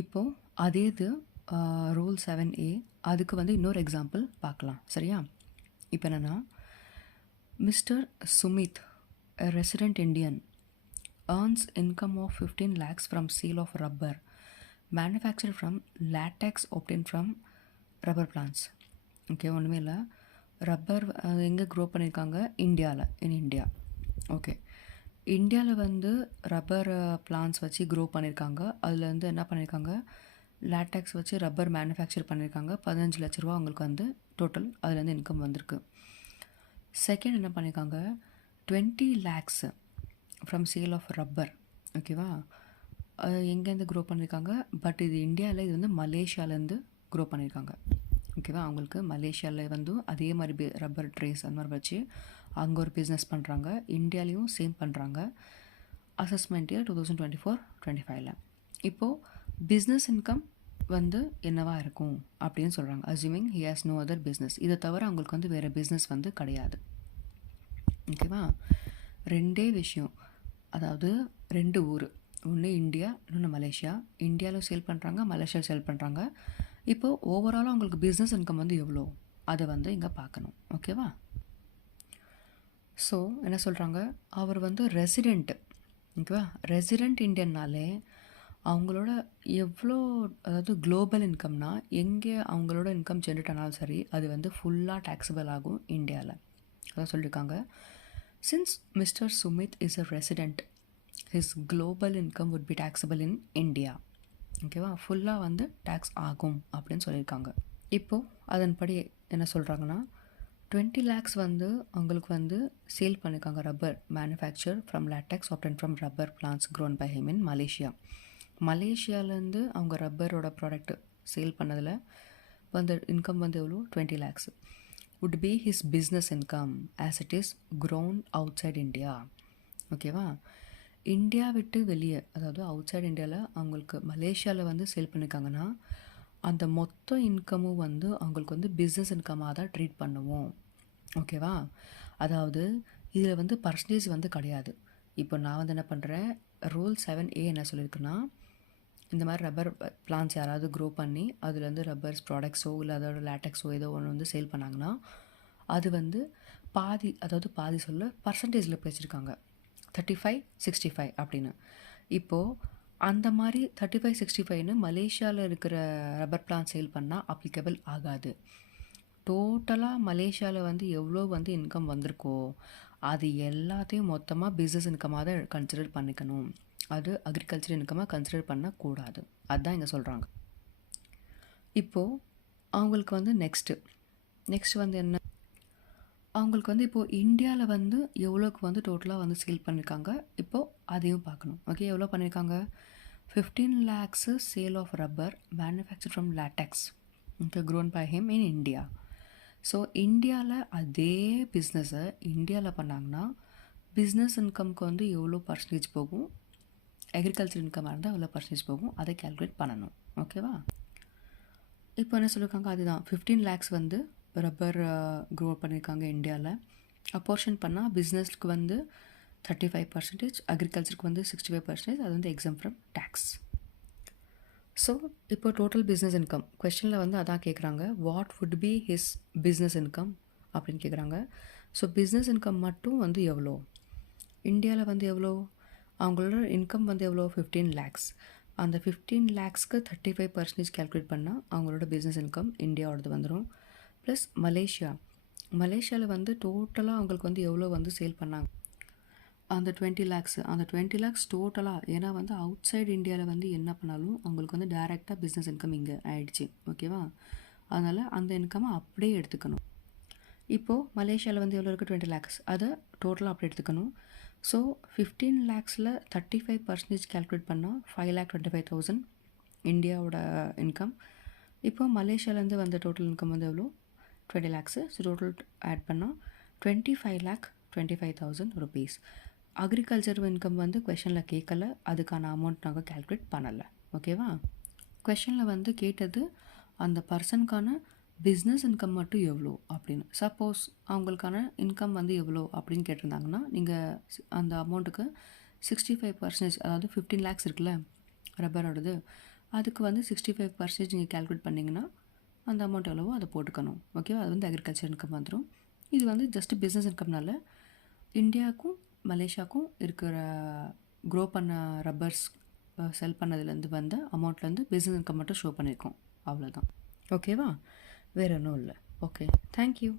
இப்போது அதே இது ரூல் செவன் ஏ அதுக்கு வந்து இன்னொரு எக்ஸாம்பிள் பார்க்கலாம். சரியா? இப்போ என்னென்னா mister Sumit resident Indian earns income of 15 lakhs from sale of rubber manufactured from latex obtained from rubber plants okay ஒன்றுமே இல்லை. ரப்பர் எங்கே க்ரோ பண்ணியிருக்காங்க இந்தியாவில் இன் இந்தியா ஓகே இந்தியாவில் வந்து ரப்பர் பிளான்ஸ் வச்சு க்ரோ பண்ணியிருக்காங்க அதில் வந்து என்ன பண்ணியிருக்காங்க லேட்டாக்ஸ் வச்சு ரப்பர் மேனுஃபேக்சர் பண்ணியிருக்காங்க பதினஞ்சு லட்ச ரூபா அவங்களுக்கு வந்து டோட்டல் அதுலேருந்து இன்கம் வந்திருக்கு. செகண்ட் என்ன பண்ணியிருக்காங்க twenty lakhs from sale of rubber ஓகேவா அது எங்கேருந்து க்ரோ பண்ணியிருக்காங்க பட் இது இந்தியாவில் இது வந்து மலேசியாவிலேருந்து க்ரோ பண்ணியிருக்காங்க ஓகேவா அவங்களுக்கு மலேசியாவில் வந்து அதே மாதிரி ரப்பர் ட்ரேஸ் அந்த மாதிரி வச்சு அங்கே ஒரு பிஸ்னஸ் பண்ணுறாங்க இந்தியாலேயும் சேம் பண்ணுறாங்க assessment year two thousand twenty four twenty ஃபைவ்ல இப்போது பிஸ்னஸ் இன்கம் வந்து என்னவாக இருக்கும் அப்படின்னு சொல்கிறாங்க assuming he has no other business இதை தவிர அவங்களுக்கு வந்து வேறு பிஸ்னஸ் வந்து கிடையாது. ஓகேவா ரெண்டே விஷயம். அதாவது ரெண்டு ஊர். ஒன்று இந்தியா இன்னொன்று மலேசியா. இந்தியாவிலும் சேல் பண்ணுறாங்க மலேசியாவில் சேல் பண்ணுறாங்க இப்போது ஓவராலாக அவங்களுக்கு பிஸ்னஸ் இன்கம் வந்து எவ்வளோ? அதை வந்து இங்கே பார்க்கணும். ஓகேவா ஸோ என்ன சொல்கிறாங்க அவர் வந்து ரெசிடெண்ட்டு ஓகேவா? ரெசிடெண்ட் இண்டியன்னாலே அவங்களோட எவ்வளோ அதாவது குளோபல் இன்கம்னா எங்கே அவங்களோட இன்கம் ஜென்ரேட் ஆனாலும் சரி அது வந்து ஃபுல்லாக டேக்ஸபிள் ஆகும் இந்தியாவில் அதான் சொல்லியிருக்காங்க since mister Sumit is a resident his global income would be taxable in India ஓகேவா? ஃபுல்லாக வந்து டேக்ஸ் ஆகும் அப்படின்னு சொல்லியிருக்காங்க இப்போது அதன்படி என்ன சொல்கிறாங்கன்னா டுவெண்ட்டி லேக்ஸ் வந்து அவங்களுக்கு வந்து சேல் பண்ணியிருக்காங்க rubber manufacture from latex often from rubber plants grown by him in Malaysia. மலேசியாவிலேருந்து அவங்க ரப்பரோட ப்ராடக்ட் சேல் பண்ணதில் வந்து இன்கம் வந்து எவ்வளோ twenty lakhs. Would be his business income as it is grown outside India ஓகேவா இந்தியா விட்டு வெளியே அதாவது அவுட் சைட் இந்தியாவில் அவங்களுக்கு மலேசியாவில் வந்து சேல் பண்ணியிருக்காங்கன்னா அந்த மொத்த இன்கமும் வந்து அவங்களுக்கு வந்து பிஸ்னஸ் இன்கமாக தான் ட்ரீட் பண்ணுவோம். ஓகேவா அதாவது இதில் வந்து பர்சன்டேஜ் வந்து கிடையாது. இப்போ நான் வந்து என்ன பண்ணுறேன் ரூல் செவன் ஏ என்ன சொல்லியிருக்குன்னா இந்த மாதிரி ரப்பர் பிளான்ஸ் யாராவது க்ரோ பண்ணி அதுலேருந்து ரப்பர்ஸ் ப்ராடக்ட்ஸோ இல்லை அதோட லேட்டக்ஸோ ஏதோ ஒன்று வந்து சேல் பண்ணாங்கன்னா அது வந்து பாதி அதாவது பாதி சொல்ல பர்சன்டேஜில் பேசியிருக்காங்க தேர்ட்டி ஃபைவ் சிக்ஸ்டி ஃபைவ் அப்படின்னு. இப்போது அந்த மாதிரி தேர்ட்டி ஃபைவ் சிக்ஸ்டி ஃபைவ்னு மலேசியாவில் இருக்கிற ரப்பர் பிளான் சேல் பண்ணால் அப்ளிகபிள் ஆகாது. டோட்டலாக மலேசியாவில் வந்து எவ்வளோ வந்து இன்கம் வந்திருக்கோ அது எல்லாத்தையும் மொத்தமாக பிஸ்னஸ் இன்கமாக தான் கன்சிடர் பண்ணிக்கணும். அது அக்ரிகல்ச்சர் இன்கமாக கன்சிடர் பண்ணக்கூடாது. அதுதான் இங்கே சொல்கிறாங்க இப்போது அவங்களுக்கு வந்து நெக்ஸ்ட்டு நெக்ஸ்ட் வந்து என்ன? அவங்களுக்கு வந்து இப்போது இந்தியாவில் வந்து எவ்வளோக்கு வந்து டோட்டலாக வந்து சேல் பண்ணியிருக்காங்க இப்போது அதையும் பார்க்கணும். ஓகே எவ்வளோ பண்ணியிருக்காங்க fifteen lakhs sale of rubber manufacture from latex okay grown by him in India so இந்தியாவில் அதே பிஸ்னஸை இந்தியாவில் பண்ணாங்கன்னா பிஸ்னஸ் இன்கம்க்கு வந்து எவ்வளோ பர்சன்டேஜ் போகும்? அக்ரிகல்ச்சர் இன்கமாக இருந்தால் எவ்வளோ பர்சன்டேஜ் போகும்? அதை கேல்குலேட் பண்ணணும். ஓகேவா இப்போ என்ன சொல்லியிருக்காங்க அதுதான். ஃபிஃப்டீன் லேக்ஸ் வந்து ரப்பர் க்ரோ uh, பண்ணியிருக்காங்க இந்தியாவில் அப்போர்ஷன் பண்ணால் பிஸ்னஸ்க்கு வந்து தேர்ட்டி ஃபைவ் பர்சன்டேஜ் அக்ரிகல்ச்சருக்கு வந்து சிக்ஸ்டி ஃபைவ் பர்சன்டேஜ் அது வந்து எக்ஸாம் ஃப்ரம் டேக்ஸ் ஸோ இப்போ டோட்டல் பிஸ்னஸ் இன்கம் கொஷனில் வந்து அதான் கேட்குறாங்க what would be his business income அப்படின்னு கேட்குறாங்க ஸோ பிஸ்னஸ் இன்கம் மட்டும் வந்து எவ்வளோ? இந்தியாவில் வந்து எவ்வளோ? அவங்களோட இன்கம் வந்து எவ்வளோ? ஃபிஃப்டீன் லேக்ஸ் அந்த ஃபிஃப்டீன் லேக்ஸ்க்கு தேர்ட்டி ஃபைவ் பர்சன்டேஜ் கேல்குலேட் பண்ணால் அவங்களோட பிஸ்னஸ் இன்கம் இந்தியாவோடது வந்துடும் ப்ளஸ் மலேசியா மலேசியாவில் வந்து டோட்டலாக அவங்களுக்கு வந்து எவ்வளோ வந்து சேல் பண்ணாங்க? அந்த டுவெண்ட்டி லேக்ஸ் அந்த டுவெண்ட்டி லேக்ஸ் டோட்டலாக ஏன்னா வந்து அவுட் சைடு இந்தியாவில் வந்து என்ன பண்ணாலும் அவங்களுக்கு வந்து டைரெக்டாக பிஸ்னஸ் இன்கம் இங்கே ஆயிடுச்சு. ஓகேவா அதனால் அந்த இன்கம்மை அப்படியே எடுத்துக்கணும். இப்போது மலேசியாவில் வந்து எவ்வளோ இருக்குது டுவெண்ட்டி லேக்ஸ் அதை டோட்டலாக அப்படி எடுத்துக்கணும். ஸோ ஃபிஃப்டீன் லேக்ஸில் தேர்ட்டி ஃபைவ் பர்சன்டேஜ் கேல்குலேட் பண்ணால் five lakh twenty five thousand இந்தியாவோட இன்கம் இப்போ மலேசியாவிலேருந்து வந்த டோட்டல் இன்கம் வந்து எவ்வளோ twenty lakhs so total add பண்ணால் twenty five lakh twenty five thousand rupees agriculture income வந்து கொஷனில் கேட்கல அதுக்கான அமௌண்ட் நாங்கள் கேல்குலேட் பண்ணலை. ஓகேவா கொஷனில் வந்து கேட்டது அந்த பர்சனுக்கான பிஸ்னஸ் இன்கம் மட்டும் எவ்வளோ அப்படின்னு. சப்போஸ் அவங்களுக்கான இன்கம் வந்து எவ்வளோ அப்படின்னு கேட்டிருந்தாங்கன்னா நீங்கள் அந்த அமௌண்ட்டுக்கு சிக்ஸ்டி ஃபைவ் பர்சன்டேஜ் அதாவது ஃபிஃப்டீன் லேக்ஸ் இருக்குல்ல ரப்பரோடது அதுக்கு வந்து சிக்ஸ்டி ஃபைவ் பர்சன்டேஜ் நீங்கள் கேல்குலேட் பண்ணிங்கன்னா அந்த அமௌண்ட் எவ்வளவோ அதை போட்டுக்கணும். ஓகேவா அது வந்து அக்ரிகல்ச்சர் இன்கம் வந்துடும் இது வந்து ஜஸ்ட்டு பிஸ்னஸ் இன்கம்னால இந்தியாவுக்கும் மலேசியாவுக்கும் இருக்கிற க்ரோ பண்ண ரப்பர்ஸ் செல் பண்ணதுலேருந்து வந்த அமௌண்ட்லேருந்து பிஸ்னஸ் இன்கம் மட்டும் ஷோ பண்ணியிருக்கோம் அவ்வளோதான் ஓகேவா வேறு ஒன்றும் இல்லை. Okay thank you